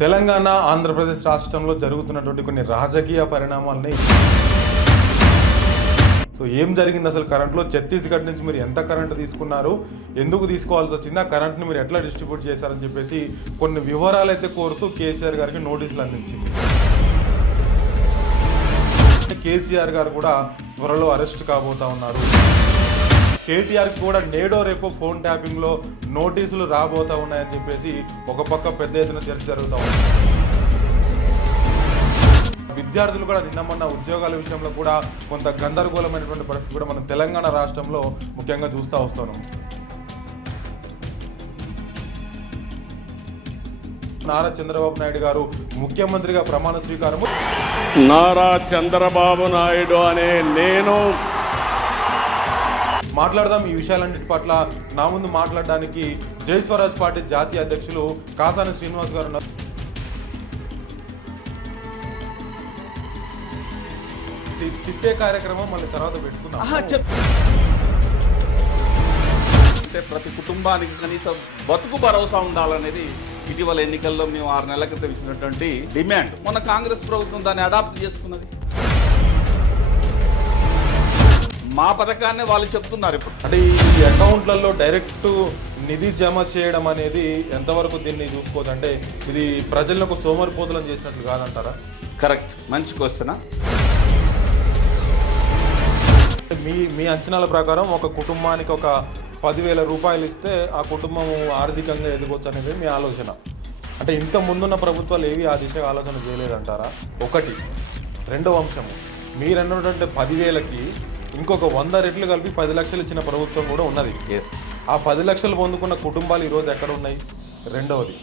తెలంగాణ ఆంధ్రప్రదేశ్ రాష్ట్రంలో జరుగుతున్నటువంటి కొన్ని రాజకీయ పరిణామాలని సో ఏం జరిగింది అసలు కరెంట్లో ఛత్తీస్గఢ్ నుంచి మీరు ఎంత కరెంట్ తీసుకున్నారు, ఎందుకు తీసుకోవాల్సి వచ్చింది, ఆ కరెంట్ని మీరు ఎట్లా డిస్ట్రిబ్యూట్ చేశారని చెప్పేసి కొన్ని వివరాలు అయితే కోరుతూ కేసీఆర్ గారికి నోటీసులు అందించింది. కేసీఆర్ గారు కూడా త్వరలో అరెస్ట్ కాబోతా ఉన్నారు. కేటీఆర్కి కూడా నేడో రేపో ఫోన్ ట్యాపింగ్లో నోటీసులు రాబోతా ఉన్నాయని చెప్పేసి ఒక పక్క పెద్ద ఎత్తున చర్చ జరుగుతూ ఉంది. విద్యార్థులు కూడా నిన్న మొన్న ఉద్యోగాల విషయంలో కూడా కొంత గందరగోళమైనటువంటి పరిస్థితి కూడా మనం తెలంగాణ రాష్ట్రంలో ముఖ్యంగా చూస్తూ వస్తున్నాం. నారా చంద్రబాబు నాయుడు గారు ముఖ్యమంత్రిగా ప్రమాణ స్వీకారము. నారా చంద్రబాబు నాయుడు అనే నేను మాట్లాడదాం ఈ విషయాలన్నిటి పట్ల. నా ముందు మాట్లాడడానికి జై స్వరాజ్ పార్టీ జాతీయ అధ్యక్షులు కాసాని శ్రీనివాస్ గారు ఉన్నారు. తిట్టే కార్యక్రమం మళ్ళీ తర్వాత పెట్టుకున్నాం. అంటే ప్రతి కుటుంబానికి కనీసం బతుకు భరోసా ఉండాలనేది ఇటీవల ఎన్నికల్లో మేము 6 నెలల క్రితం ఇచ్చినటువంటి డిమాండ్. మొన్న కాంగ్రెస్ ప్రభుత్వం దాన్ని అడాప్ట్ చేసుకున్నది. మా పథకాన్ని వాళ్ళు చెప్తున్నారు ఇప్పుడు. అంటే ఈ అకౌంట్లలో డైరెక్ట్ నిధి జమ చేయడం అనేది ఎంతవరకు దీన్ని చూసుకోవచ్చు? అంటే ఇది ప్రజలకు సోమరిపోతులను చేసినట్లు కాదంటారా? కరెక్ట్, మంచి క్వశ్చన్. మీ అంచనాల ప్రకారం ఒక కుటుంబానికి ఒక 10,000 రూపాయలు ఇస్తే ఆ కుటుంబం ఆర్థికంగా ఎదగొచ్చు అనేది మీ ఆలోచన. అంటే ఇంత ముందున్న ప్రభుత్వాలు ఏవి ఆ దిశగా ఆలోచన చేయలేదంటారా? ఒకటి. రెండవ అంశము, మీరు అన్నటువంటి 10,000కి ఇంకొక 100 రెట్లు కలిపి 10 లక్షలు ఇచ్చిన ప్రభుత్వం కూడా ఉన్నది. ఆ 10 లక్షలు పొందుకున్న కుటుంబాలు ఈరోజు ఎక్కడ ఉన్నాయి? రెండవది.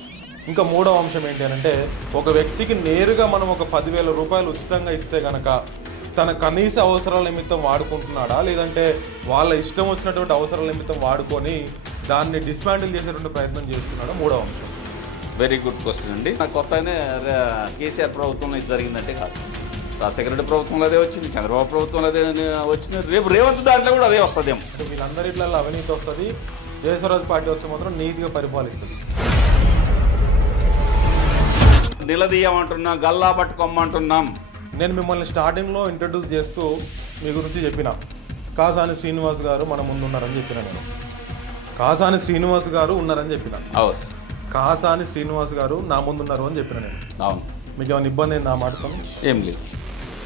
ఇంకా మూడవ అంశం ఏంటి అంటే, ఒక వ్యక్తికి నేరుగా మనం ఒక 10,000 రూపాయలు ఉచితంగా ఇస్తే కనుక తన కనీస అవసరాల నిమిత్తం వాడుకుంటున్నాడా, లేదంటే వాళ్ళ ఇష్టం వచ్చినటువంటి అవసరాల నిమిత్తం వాడుకొని దాన్ని డిస్మాంటిల్ చేసేటువంటి ప్రయత్నం చేస్తున్నాడా? మూడవ అంశం. వెరీ గుడ్ క్వశ్చన్ అండి. నాకు కొత్తనే కేసీఆర్ ప్రభుత్వంలో ఇది జరిగిందంటే కాదు. రాజశేఖర రెడ్డి ప్రభుత్వంలో అదే వచ్చింది, చంద్రబాబు ప్రభుత్వంలో అదే వచ్చింది, రేపు రేవంత్ దాంట్లో కూడా అదే వస్తుందేమో. అంటే వీళ్ళందరి ఇళ్లలో అవినీతి వస్తుంది, జయస్వరాజ్ పార్టీ వస్తే మాత్రం నీతిగా పరిపాలిస్తుంది. నిలదీయమంటున్నాం, గల్లా పట్టుకోమంటున్నాం. నేను మిమ్మల్ని స్టార్టింగ్లో ఇంట్రడ్యూస్ చేస్తూ మీ గురించి చెప్పిన కాసాని శ్రీనివాస్ గారు మన ముందు ఉన్నారని చెప్పిన. నేను కాసాని శ్రీనివాస్ గారు ఉన్నారని చెప్పిన. కాసాని శ్రీనివాస్ గారు నా ముందు ఉన్నారు అని చెప్పిన నేను. అవును. మీకు ఏమైనా ఇబ్బంది అయింది నా మాటతో? ఏం లేదు.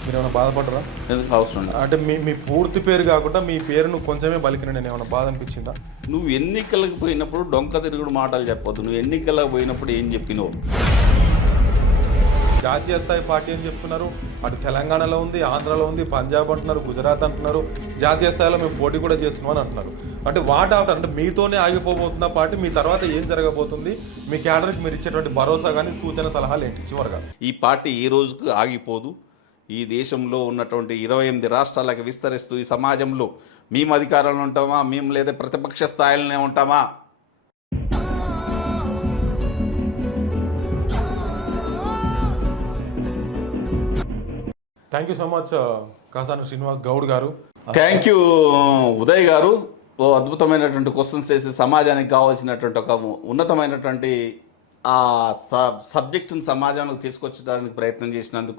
మీరు ఏమైనా బాధపడరా? ఎందుకు అవసరం? అంటే మీ పూర్తి పేరు కాకుండా మీ పేరును కొంచెమే పలికిన నేను ఏమైనా బాధ అనిపించిందా? నువ్వు ఎన్నికలకు పోయినప్పుడు డొంక తిరుగుడు మాటలు చెప్పొద్దు. నువ్వు ఎన్నికలకు పోయినప్పుడు ఏం చెప్పినావు? జాతీయ స్థాయి పార్టీ అని చెప్తున్నారు. అటు తెలంగాణలో ఉంది, ఆంధ్రాలో ఉంది, పంజాబ్ అంటున్నారు, గుజరాత్ అంటున్నారు. జాతీయ స్థాయిలో మేము పోటీ కూడా చేస్తున్నాం అని అంటున్నారు. అంటే వాట్ ఆఫ్టర్ అంటే మీతోనే ఆగిపోబోతున్న పార్టీ, మీ తర్వాత ఏం జరగబోతుంది, మీ క్యాడర్కి మీరు ఇచ్చేటువంటి భరోసా కానీ సూచన సలహాలు ఏంటి చివరిగా? ఈ పార్టీ ఈ రోజుకు ఆగిపోదు. ఈ దేశంలో ఉన్నటువంటి 28 రాష్ట్రాలకు విస్తరిస్తూ ఈ సమాజంలో మేము అధికారంలో ఉంటామా, మేము లేదా ప్రతిపక్ష స్థాయిలోనే ఉంటామా? Thank you so much Kasani Srinivas Goud గారు. థ్యాంక్ యూ ఉదయ్ గారు. ఓ అద్భుతమైనటువంటి క్వశ్చన్స్ చేసి సమాజానికి కావాల్సినటువంటి ఒక ఉన్నతమైనటువంటి ఆ సబ్జెక్టుని సమాజంలోకి తీసుకొచ్చడానికి ప్రయత్నం చేసినందుకు